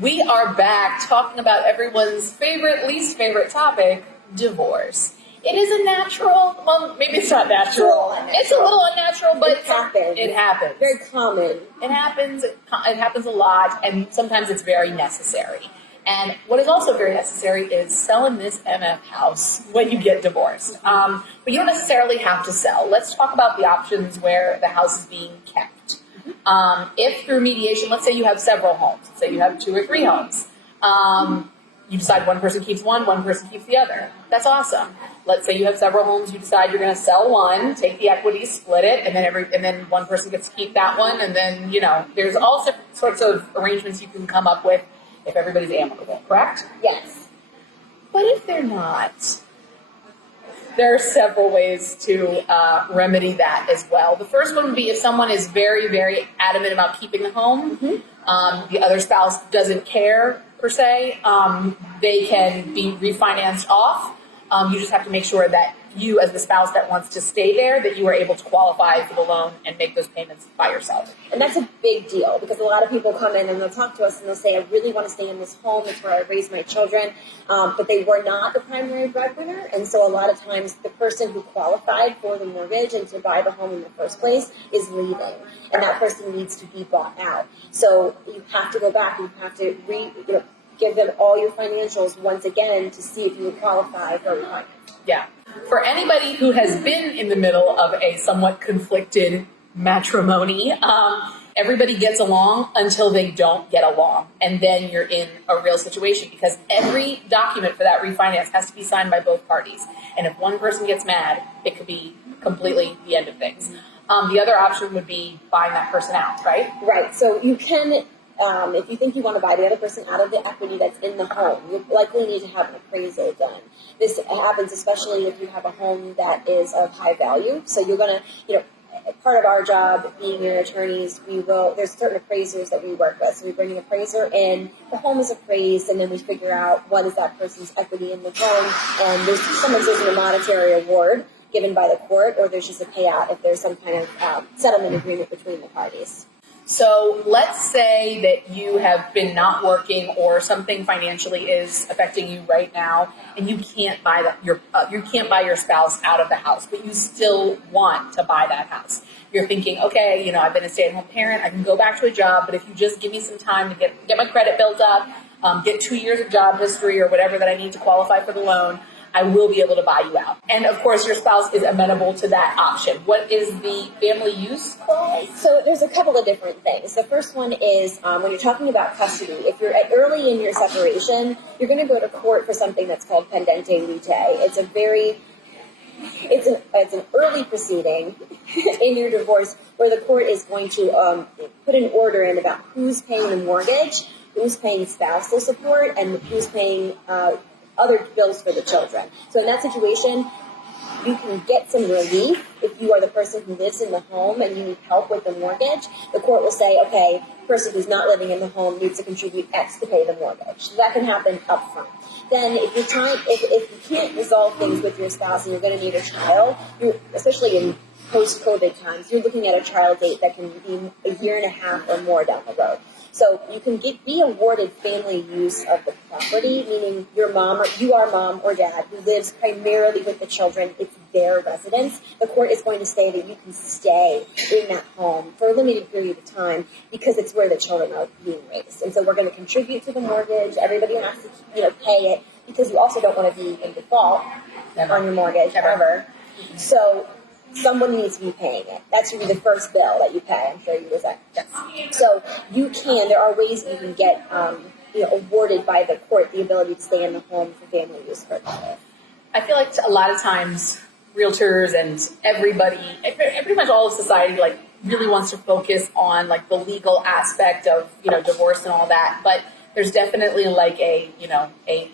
We are back talking about everyone's favorite, least favorite topic, divorce. It is a natural, well, maybe it's not natural. It's a little unnatural, but it happens. Very common. It happens a lot, and sometimes it's very necessary. And what is also very necessary is selling this MF house when you get divorced. But you don't necessarily have to sell. Let's talk about the options where the house is being kept. If through mediation, let's say you have several homes, let's say you have 2 or 3 homes, you decide one person keeps one person keeps the other. That's awesome. Let's say you have several homes, you decide you're going to sell one, take the equity, split it, and then one person gets to keep that one, and then, there's all sorts of arrangements you can come up with if everybody's amicable, correct? Yes. But if they're not, there are several ways to remedy that as well. The first one would be if someone is very, very adamant about keeping the home, the other spouse doesn't care, per se, they can be refinanced off. You just have to make sure that you, as the spouse that wants to stay there, that you are able to qualify for the loan and make those payments by yourself. And that's a big deal because a lot of people come in and they'll talk to us and they'll say, I really want to stay in this home. It's where I raised my children. But they were not the primary breadwinner. And so a lot of times the person who qualified for the mortgage and to buy the home in the first place is leaving. And that person needs to be bought out. So you have to go back. You have to give them all your financials once again to see if you would qualify for refinance. Yeah. For anybody who has been in the middle of a somewhat conflicted matrimony, everybody gets along until they don't get along. And then you're in a real situation because every document for that refinance has to be signed by both parties. And if one person gets mad, it could be completely the end of things. The other option would be buying that person out, right? Right. So you can... if you think you want to buy the other person out of the equity that's in the home, you likely need to have an appraisal done. This happens especially if you have a home that is of high value. So you're going to, part of our job being your attorneys, there's certain appraisers that we work with. So we bring an appraiser in, the home is appraised, and then we figure out what is that person's equity in the home. And sometimes there's a monetary award given by the court, or there's just a payout if there's some kind of settlement agreement between the parties. So let's say that you have been not working or something financially is affecting you right now, and you can't buy your spouse out of the house, but you still want to buy that house. You're thinking, okay, I've been a stay-at-home parent, I can go back to a job, but if you just give me some time to get my credit built up, get 2 years of job history or whatever that I need to qualify for the loan, I will be able to buy you out. And of course, your spouse is amenable to that option. What is the family use clause? So there's a couple of different things. The first one is when you're talking about custody, if you're early in your separation, you're going to go to court for something that's called pendente lite. It's an early proceeding in your divorce where the court is going to put an order in about who's paying the mortgage, who's paying spousal support, and who's paying other bills for the children. So in that situation, you can get some relief if you are the person who lives in the home and you need help with the mortgage. The court will say, okay, the person who's not living in the home needs to contribute X to pay the mortgage. So that can happen up front. Then if you can't resolve things with your spouse and you're going to need a child, especially in post-COVID times, you're looking at a trial date that can be a year and a half or more down the road. So you can be awarded family use of the property, meaning you are mom or dad who lives primarily with the children. It's their residence. The court is going to say that you can stay in that home for a limited period of time because it's where the children are being raised. And so we're going to contribute to the mortgage. Everybody has to pay it because you also don't want to be in default on your mortgage ever. So someone needs to be paying it. That should be the first bill that you pay. I'm sure you was that. Yes. So there are ways you can get awarded by the court the ability to stay in the home for family use purposes. I feel like a lot of times realtors and everybody, pretty much all of society, really wants to focus on the legal aspect of divorce and all that. But there's definitely a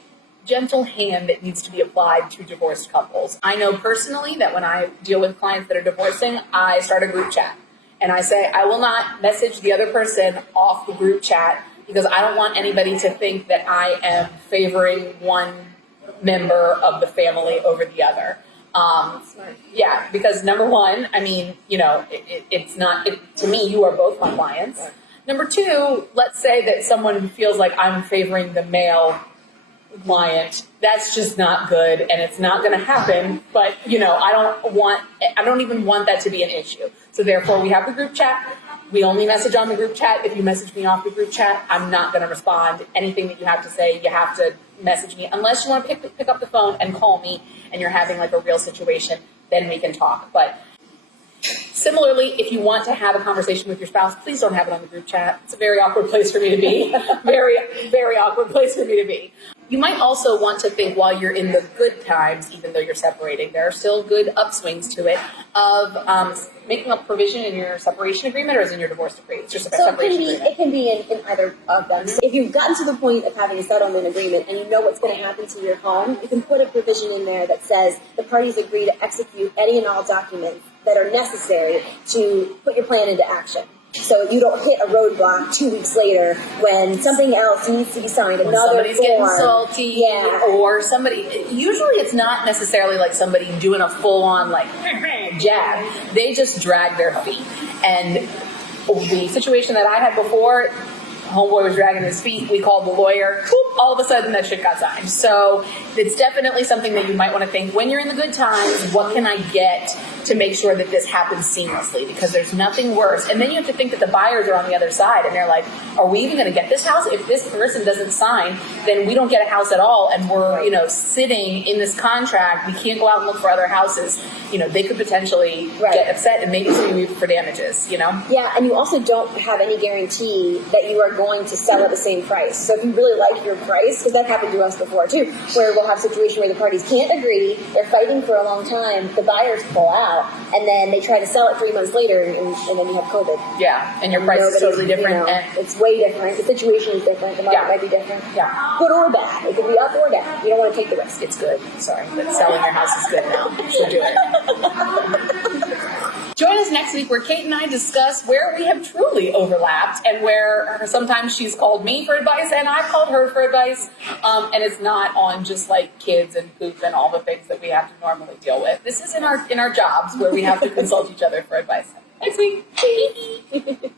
gentle hand that needs to be applied to divorced couples. I know personally that when I deal with clients that are divorcing, I start a group chat. And I say, I will not message the other person off the group chat because I don't want anybody to think that I am favoring one member of the family over the other. Yeah, because number one, it's not, to me, you are both my clients. Number two, let's say that someone feels like I'm favoring the male client. That's just not good, and it's not going to happen. But I don't even want that to be an issue. So therefore, we have the group chat. We only message on the group chat. If you message me off the group chat, I'm not going to respond. Anything that you have to say, you have to message me. Unless you want to pick up the phone and call me, and you're having like a real situation, then we can talk. But similarly, if you want to have a conversation with your spouse, please don't have it on the group chat. It's a very awkward place for me to be. Very, very awkward place for me to be. You might also want to think while you're in the good times, even though you're separating, there are still good upswings to it, of making a provision in your separation agreement, or is it in your divorce decree? It's just a separation agreement. It can be in either of them. So if you've gotten to the point of having a settlement agreement and you know what's going to happen to your home, you can put a provision in there that says the parties agree to execute any and all documents that are necessary to put your plan into action. So you don't hit a roadblock 2 weeks later when something else needs to be signed. When another somebody's form. getting salty, or somebody. Usually, it's not necessarily like somebody doing a full-on like jab. They just drag their feet. And the situation that I had before, homeboy was dragging his feet. We called the lawyer. Whoop, all of a sudden, that shit got signed. So it's definitely something that you might want to think when you're in the good times. What can I get to make sure that this happens seamlessly? Because there's nothing worse. And then you have to think that the buyers are on the other side, and they're like, "Are we even going to get this house? If this person doesn't sign, then we don't get a house at all, and we're sitting in this contract. We can't go out and look for other houses. They could potentially get upset and maybe sue you for damages. Yeah, and you also don't have any guarantee that you are going to sell at the same price. So if you really like your price, because that happened to us before too, where we'll have a situation where the parties can't agree, they're fighting for a long time, the buyers pull out, and then they try to sell it 3 months later, and then you have COVID. Yeah, and your price is totally different. And it's way different. The situation is different. The market might be different. Yeah. Good or bad. It could be up or down. You don't want to take the risk. It's good. Sorry, but selling your house is good now. So do it. Join us next week where Kate and I discuss where we have truly overlapped and where sometimes she's called me for advice and I've called her for advice. And it's not on just like kids and poop and all the things that we have to normally deal with. This is in our jobs where we have to consult each other for advice. Next week.